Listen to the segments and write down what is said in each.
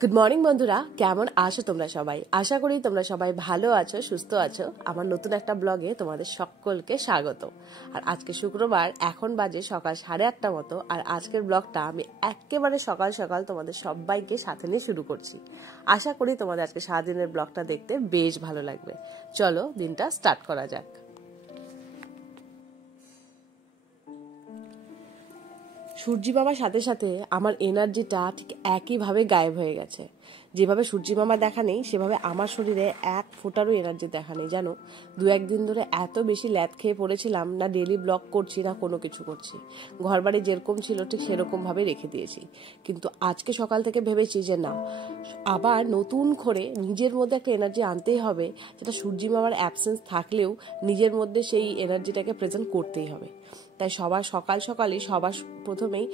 Good morning বন্ধুরা, কেমন আছো তোমরা সবাই? আশা করি তোমরা সবাই ভালো আছো, সুস্থ আছো। আমার নতুন একটা ব্লগে তোমাদের সকলকে স্বাগত। আর আজকে শুক্রবার, এখন বাজে সকাল 8:30 মতো। আর আজকের ব্লগটা আমি একেবারে সকাল সকাল তোমাদের সবাইকে সাথে নিয়ে শুরু করছি। আশা করি তোমাদের আজকে সারাদিনের ব্লগটা দেখতে বেশ ভালো লাগবে। চলো দিনটা স্টার্ট করা যাক। সূর্যি মামার সাথে সাথে আমার এনার্জিটা ঠিক একইভাবে গায়েব হয়ে গেছে। যেভাবে সূর্যি মামা দেখা নেই, সেভাবে আমার শরীরে এক ফোঁটারও এনার্জি দেখা নেই। জানো, 1-2 দিন ধরে এত বেশি ল্যাদ খেয়ে পড়েছিলাম, না ডেলি ব্লগ করছি না কোনো কিছু করছি। ঘরবাড়ি যেরকম ছিল ঠিক সেরকমভাবে রেখে দিয়েছি। কিন্তু আজকে সকাল থেকে ভেবেছি যে না, আবার নতুন করে নিজের মধ্যে একটা এনার্জি আনতেই হবে, যেটা সূর্যি মামার অ্যাবসেন্স থাকলেও নিজের মধ্যে সেই এনার্জিটাকে প্রেজেন্ট করতেই হবে। তাই সবার প্রথমেই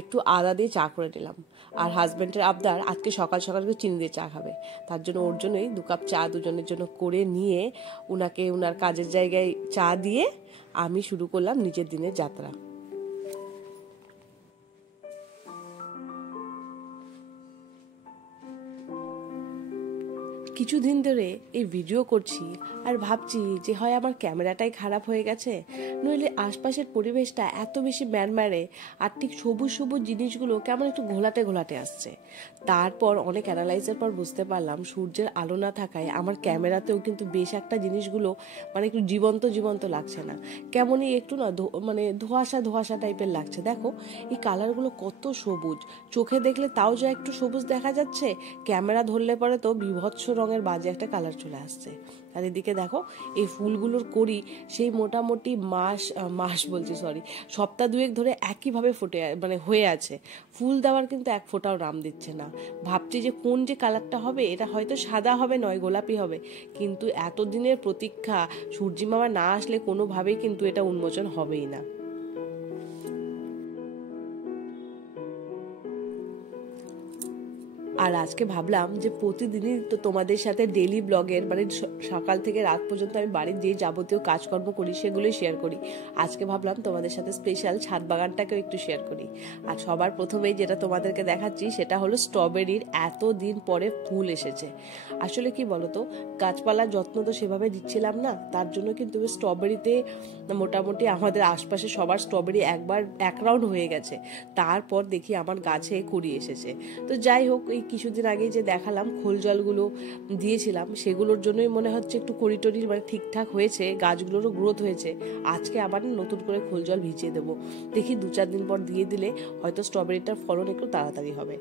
একটু আদা দিয়ে চা করে নিলাম। আর হাজব্যান্ডের আবদার আজকে সকাল সকাল একটু চিনি দিয়ে চা খাবে। তার জন্য ওর জন্যই 2 কাপ চা দুজনের জন্য করে নিয়ে উনাকে উনার কাজের জায়গায় চা দিয়ে আমি শুরু করলাম নিজের দিনের যাত্রা। কিছুদিন ধরে এই ভিডিও করছি আর ভাবছি যে হয় আমার ক্যামেরাটাই খারাপ হয়ে গেছে, নইলে আশপাশের পরিবেশটা এত বেশি ম্যারম্যারে আর ঠিক সবুজ সবুজ জিনিসগুলো কেমন একটু ঘোলাটে ঘোলাটে আসছে। তারপর অনেক অ্যানালাইজের পর বুঝতে পারলাম সূর্যের আলো না থাকায় আমার ক্যামেরাতেও কিন্তু বেশ একটা জিনিসগুলো মানে একটু জীবন্ত জীবন্ত লাগছে না, কেমনই একটু না মানে ধোঁয়াশা ধোঁয়াশা টাইপের লাগছে। দেখো এই কালারগুলো কত সবুজ, চোখে দেখলে তাও যা একটু সবুজ দেখা যাচ্ছে, ক্যামেরা ধরলে পরে তো বিভৎস রঙের বাজে একটা কালার চলে আসছে। আর এদিকে দেখো এই ফুলগুলোর কড়ি সেই মোটামুটি সপ্তাহ 2 ধরে একইভাবে ফুটে মানে হয়ে আছে। ফুল দেওয়ার কিন্তু এক ফোঁটাও নাম দিচ্ছে না। ভাবছি যে কোন যে কালারটা হবে, এটা হয়তো সাদা হবে নয় গোলাপি হবে, কিন্তু এতদিনের প্রতীক্ষা সূর্যি মামা না আসলে কোনোভাবেই কিন্তু এটা উন্মোচন হবেই না। আর আজকে ভাবলাম যে প্রতিদিনই তো তোমাদের সাথে ডেলি ব্লগের মানে সকাল থেকে রাত পর্যন্ত আমি বাড়ির যে যাবতীয় কাজকর্ম করি সেগুলোই শেয়ার করি। আজকে ভাবলাম তোমাদের সাথে স্পেশাল ছাদ বাগানটাকেও একটু শেয়ার করি। আর সবার প্রথমেই যেটা তোমাদেরকে দেখাচ্ছি সেটা হলো স্ট্রবেরির এতদিন পরে ফুল এসেছে। আসলে কি বলতো, গাছপালার যত্ন তো সেভাবে দিচ্ছিলাম না, তার জন্য কিন্তু স্ট্রবেরিতে মোটামুটি আমাদের আশপাশে সবার স্ট্রবেরি এক রাউন্ড হয়ে গেছে। তারপর দেখি আমার গাছে কুড়ি এসেছে। তো যাই হোক, এই কিছুদিন আগে যে দেখালাম খোল জলগুলো দিয়েছিলাম, সেগুলোর জন্যই মনে হচ্ছে একটু কড়ি মানে ঠিকঠাক হয়েছে, গাছগুলোরও গ্রোথ হয়েছে। আজকে আবার নতুন করে খোল জল ভিজিয়ে দেবো। দেখি 2-4 দিন পর দিয়ে দিলে হয়তো স্ট্রবেরিটার ফলন একটু তাড়াতাড়ি হবে।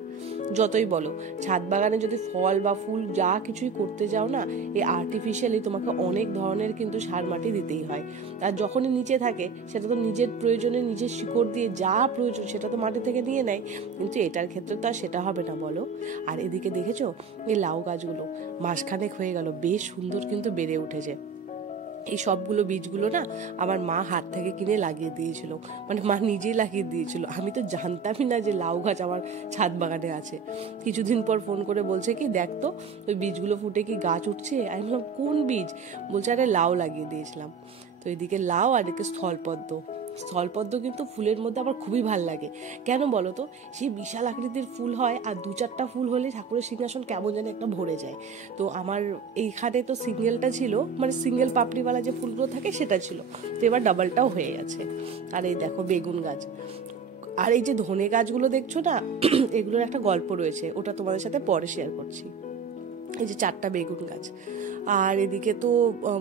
যতই বলো, ছাদ বাগানে যদি ফল বা ফুল যা কিছুই করতে যাও না, এই আর্টিফিশিয়ালি তোমাকে অনেক ধরনের কিন্তু সার মাটি দিতেই হয়। আর যখনই নিচে থাকে সেটা তো নিজের প্রয়োজনে নিজের শিকড় দিয়ে যা প্রয়োজন সেটা তো মাটি থেকে নিয়ে নেয়, কিন্তু এটার ক্ষেত্রে তো আর সেটা হবে না বলো। আর এদিকে দেখেছো এই লাউ গাছগুলো মাসখানেক হয়ে গেল, বেশ সুন্দর কিন্তু বেড়ে উঠেছে। এই সবগুলো বীজগুলো না আমার মা হাত থেকে কিনে লাগিয়ে দিয়েছিল, মানে মা নিজেই লাগিয়ে দিয়েছিল। আমি তো জানতামই না যে লাউ গাছ আমার ছাদ বাগানে আছে। কিছুদিন পর ফোন করে বলছে কি দেখ তো ওই বীজগুলো ফুটে কি গাছ উঠছে। আমি বললাম কোন বীজ? বলছে আরে লাউ লাগিয়ে দিয়েছিলাম। তো এদিকে লাউ আর এদিকে স্থলপদ্ম কিন্তু ফুলের মধ্যে আমার খুবই ভাল লাগে। কেন বলো তো, সেই বিশাল আকৃতির ফুল হয় আর 2-4টা ফুল হলে ঠাকুরের সিংহাসন কেমন যেন একটা ভরে যায়। তো আমার এইখানে তো সিঙ্গেলটা ছিল, মানে সিঙ্গেল পাপড়িওয়ালা যে ফুলগুলো থাকে সেটা ছিল, তো এবার ডাবলটাও হয়ে গেছে। আর এই দেখো বেগুন গাছ। আর এই যে ধনে গাছগুলো দেখছো না, এগুলোর একটা গল্প রয়েছে, ওটা তোমাদের সাথে পরে শেয়ার করছি। এই যে 4টা বেগুন গাছ। আর এদিকে তো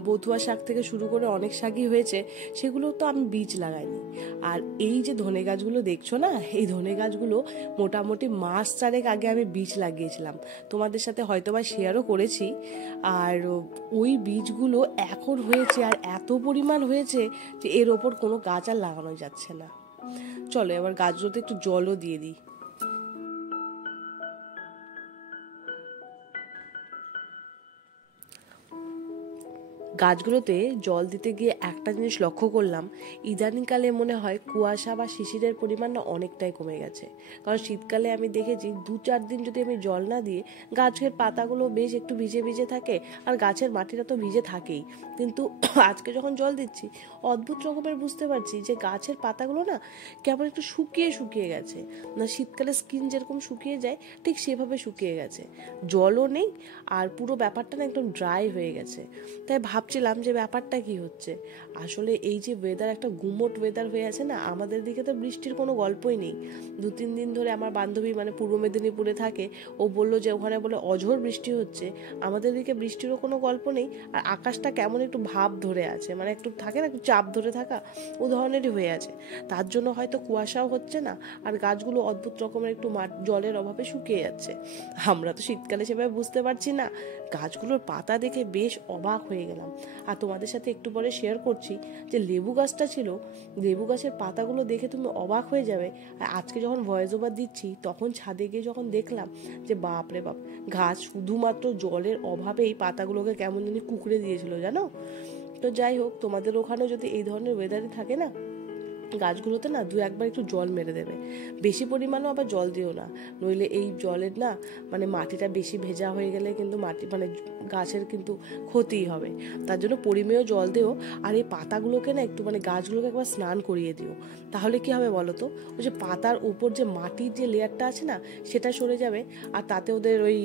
বথুয়া শাক থেকে শুরু করে অনেক শাকই হয়েছে, সেগুলো তো আমি বীজ লাগাইনি। আর এই যে ধনে গাছগুলো দেখছো না, এই ধনে গাছগুলো মোটামুটি মাস 4 আগে আমি বীজ লাগিয়েছিলাম, তোমাদের সাথে হয়তোবা শেয়ারও করেছি। আর ওই বীজগুলো এখন হয়েছে আর এত পরিমাণ হয়েছে যে এর ওপর কোনো গাছ আর লাগানো যাচ্ছে না। চলো এবার গাছগুলোতে একটু জলও দিয়ে দিই। গাছগুলোতে জল দিতে গিয়ে একটা জিনিস লক্ষ্য করলাম, ইদানিংকালে মনে হয় কুয়াশা বা শিশিরের পরিমাণ না অনেকটাই কমে গেছে। কারণ শীতকালে আমি দেখেছি 2-4 দিন যদি আমি জল না দিয়ে, গাছের পাতাগুলো বেশ একটু ভিজে ভিজে থাকে, আর গাছের মাটিটা তো ভিজে থাকেই। কিন্তু আজকে যখন জল দিচ্ছি, অদ্ভুত রকমের বুঝতে পারছি যে গাছের পাতাগুলো না কেমন একটু শুকিয়ে শুকিয়ে গেছে। না শীতকালে স্কিন যেরকম শুকিয়ে যায় ঠিক সেভাবে শুকিয়ে গেছে, জলও নেই, আর পুরো ব্যাপারটা না একদম ড্রাই হয়ে গেছে। তাই ভাবছিলাম যে ব্যাপারটা কি হচ্ছে। আসলে এই যে ওয়েদার, একটা গুমোট ওয়েদার হয়ে আছে না, আমাদের দিকে তো বৃষ্টির কোনো গল্পই নেই। 2-3 দিন ধরে আমার বান্ধবী মানে পূর্ব মেদিনীপুরে থাকে, ও বললো যে ওখানে বলে অঝোর বৃষ্টি হচ্ছে, আমাদের দিকে বৃষ্টিরও কোনো গল্প নেই। আর আকাশটা কেমন একটু ভাব ধরে আছে, মানে একটু থাকে না একটু চাপ ধরে থাকা, ও ধরনেরই হয়ে আছে। তার জন্য হয়তো কুয়াশাও হচ্ছে না, আর গাছগুলো অদ্ভুত রকমের একটু জলের অভাবে শুকিয়ে যাচ্ছে। আমরা তো শীতকালে সেভাবে বুঝতে পারছি না। গাছগুলোর পাতা দেখে বেশ অবাক হয়ে গেলাম। আর তোমাদের সাথে একটু পরে শেয়ার করছি যে লেবু গাছটা ছিল, লেবু গাছের পাতাগুলো দেখে তুমি অবাক হয়ে যাবে। আর আজকে যখন ভয়েস ওভার দিচ্ছি তখন ছাদে গিয়ে যখন দেখলাম যে বাপ রে বাপ, গাছ শুধুমাত্র জলের অভাবেই পাতাগুলোকে কেমন জানি কুকড়ে দিয়েছিল জানো। তো যাই হোক, তোমাদের ওখানেও যদি এই ধরনের ওয়েদারই থাকে না, গাছগুলোতে না 2-1 বার একটু জল মেরে দেবে, বেশি পরিমাণও আবার জল দিও না, নইলে এই জলের না মানে মাটিটা বেশি ভেজা হয়ে গেলে কিন্তু মাটি মানে গাছের কিন্তু ক্ষতিই হবে। তার জন্য পরিমেয় জল দিও। আর এই পাতাগুলোকে না একটু মানে গাছগুলোকে একবার স্নান করিয়ে দিও, তাহলে কি হবে বলো তো, ওই যে পাতার উপর যে মাটির যে লেয়ারটা আছে না সেটা সরে যাবে, আর তাতে ওদের ওই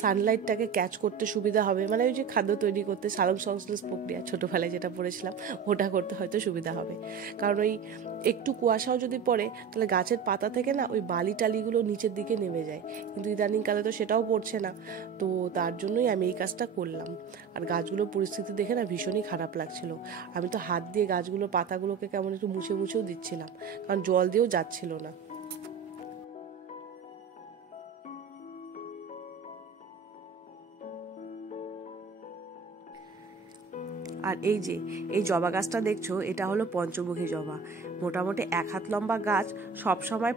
সানলাইটটাকে ক্যাচ করতে সুবিধা হবে। মানে ওই যে খাদ্য তৈরি করতে সালোক সংশ্লেষ প্রক্রিয়া ছোটোবেলায় যেটা পড়েছিলাম, ওটা করতে হয়তো সুবিধা হবে। কারণ ওই একটু কুয়াশাও যদি পড়ে তাহলে গাছের পাতা থেকে না ওই বালি টালিগুলো নিচের দিকে নেমে যায়, কিন্তু ইদানিংকালে তো সেটাও পড়ছে না। তো তার জন্যই আমি এই কাজটা করলাম। আর গাছগুলোর পরিস্থিতি দেখে না ভীষণই খারাপ লাগছিল। আমি তো হাত দিয়ে গাছগুলোর পাতাগুলোকে কেমন একটু মুছে মুছেও দিচ্ছিলাম, কারণ জল দিয়েও যাচ্ছিল না। আর এই যে এই জবা গাছটা দেখছো, এটা হলো পঞ্চমুখী জবা। মোটামুটি 1 হাত লম্বা গাছ, সবসময়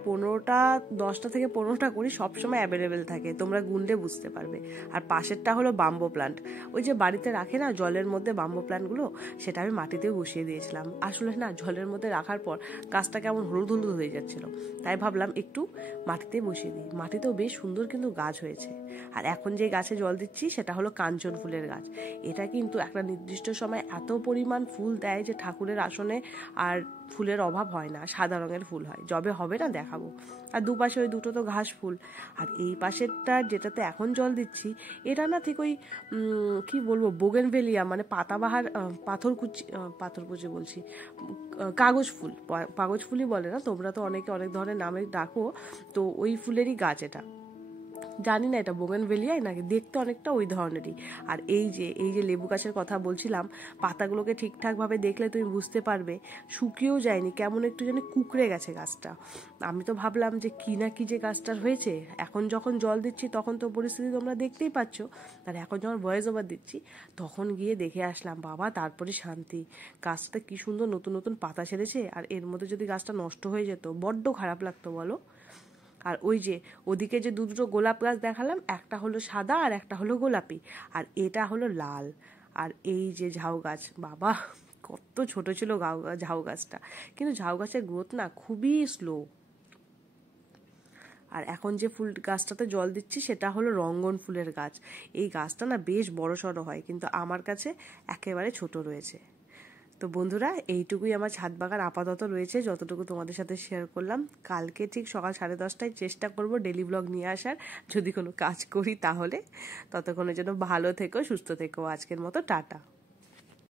10টা থেকে 15টা করে সবসময় অ্যাভেলেবেল থাকে, তোমরা গুনলে বুঝতে পারবে। আর পাশেরটা হলো বাম্বো প্লান্ট, ওই যে বাড়িতে রাখে না জলের মধ্যে বাম্বো প্লান্টগুলো, সেটা আমি মাটিতে বসিয়ে দিয়েছিলাম। আসলে না জলের মধ্যে রাখার পর গাছটা কেমন হলুদ হলুদ হয়ে যাচ্ছিল, তাই ভাবলাম একটু মাটিতে বসিয়ে দিই। মাটিতেও বেশ সুন্দর কিন্তু গাছ হয়েছে। আর এখন যে গাছে জল দিচ্ছি সেটা হলো কাঞ্চন ফুলের গাছ। এটা কিন্তু একটা নির্দিষ্ট সময় এত পরিমাণ ফুল দেয় যে ঠাকুরের আসনে আর ফুলের অভাব হয় না, সাদা রঙের ফুল হয়। যবে হবে না দেখাবো। আর দুপাশে ওই দুটো তো ঘাস ফুল। আর এই পাশেরটা যেটাতে এখন জল দিচ্ছি, এটা না ঠিক ওই কি বলবো, বোগেনভেলিয়া মানে পাতাবাহার, পাথরকুচি বলছি, কাগজ ফুল, কাগজ ফুলই বলে না, তোমরা তো অনেকে অনেক ধরনের নামে ডাকো। তো ওই ফুলেরই গাছ এটা, জানি না এটা বোগেনভেলিয়াই নাকি, দেখতে অনেকটা ওই ধরনেরই। আর এই যে লেবু গাছের কথা বলছিলাম, পাতাগুলোকে ঠিকঠাকভাবে দেখলে তুমি বুঝতে পারবে শুকিয়েও যায়নি, কেমন একটু যেন কুকড়ে গেছে গাছটা। আমি তো ভাবলাম যে কি না কি যে গাছটার হয়েছে। এখন যখন জল দিচ্ছি তখন তো পরিস্থিতি তোমরা দেখতেই পাচ্ছ, আর এখন যখন ভয়েস ওভার দিচ্ছি তখন গিয়ে দেখে আসলাম, বাবা তারপরে শান্তি। গাছটা কি সুন্দর নতুন নতুন পাতা ছেড়েছে। আর এর মধ্যে যদি গাছটা নষ্ট হয়ে যেত বড্ড খারাপ লাগতো বলো। আর ওই যে ওদিকে যে দুটো গোলাপ গাছ দেখালাম, একটা হলো সাদা আর একটা হলো গোলাপি, আর এটা হলো লাল। আর এই যে ঝাউ গাছ, বাবা কত ছোট ছিল ঝাউ গাছটা, কিন্তু ঝাউ গাছের গ্রোথ না খুবই স্লো। আর এখন যে ফুল গাছটাতে জল দিচ্ছি সেটা হলো রঙ্গন ফুলের গাছ। এই গাছটা না বেশ বড় সড়ো হয়, কিন্তু আমার কাছে একেবারে ছোট রয়েছে। তো বন্ধুরা, এইটুকুই আমার ছাদ বাগান আপাতত রয়েছে, যতটুকু তোমাদের সাথে শেয়ার করলাম। কালকে ঠিক সকাল 10:30টায় চেষ্টা করব ডেলি ব্লগ নিয়ে আসার, যদি কোনো কাজ করি তাহলে। ততক্ষণের জন্য ভালো থেকো, সুস্থ থেকো। আজকের মতো টাটা।